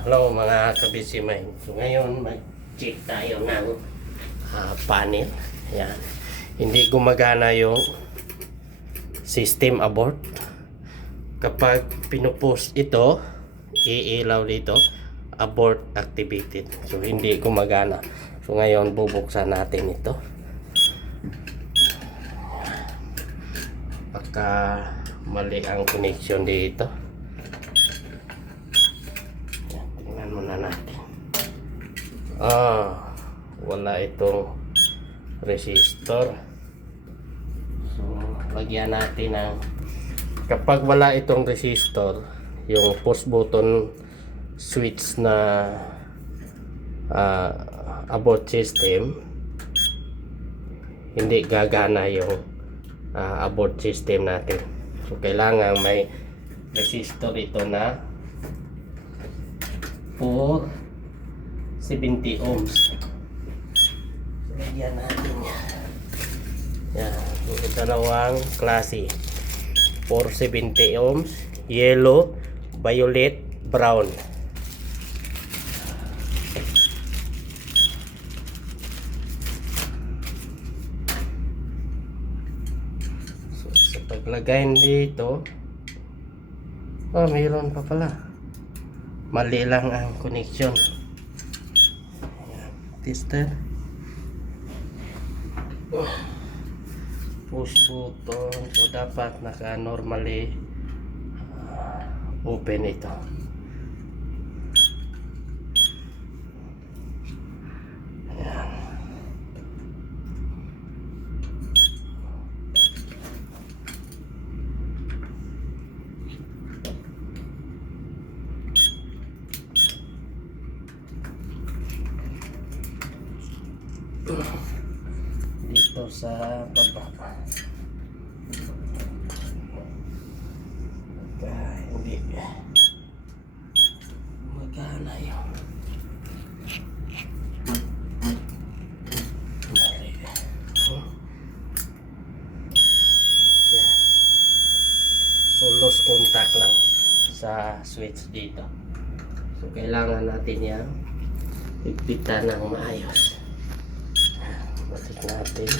Hello mga kabisimay. So ngayon mag-check tayo ng ah, panel. Yan. Hindi gumagana yung system abort. Kapag pinupost ito, iilaw dito, abort activated. So hindi gumagana. So ngayon bubuksan natin ito. Baka mali ang connection dito. Yan, muna natin. Ah, wala itong resistor. So, lagyan natin ng kapag wala itong resistor, yung push button switch na ah, abort system hindi gagana yung ah, abort system natin. So, kailangan may resistor ito na 470 ohms. So, lagyan natin yan. Yan. Yung dalawang klase. 470 ohms. Yellow, violet, brown. So, sa paglagay dito, oh, mayroon pa pala. Mali lang ang connection. Tester. Oh. Push button. So, dapat naka-normally ah, open ito. Dito sa baba. Pagka hindi magana yun. So lost contact lang sa switch dito. So kailangan natin yan ipita ng maayos. Balik natin.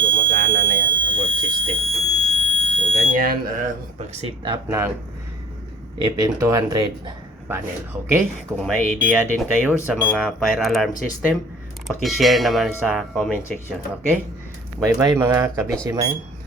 Gumagana na yan, abort system. Ganyan ang pag-set up ng FN200 panel. Okay? Kung may idea din kayo sa mga fire alarm system, paki-share naman sa comment section. Okay? Bye-bye mga kabisi mine.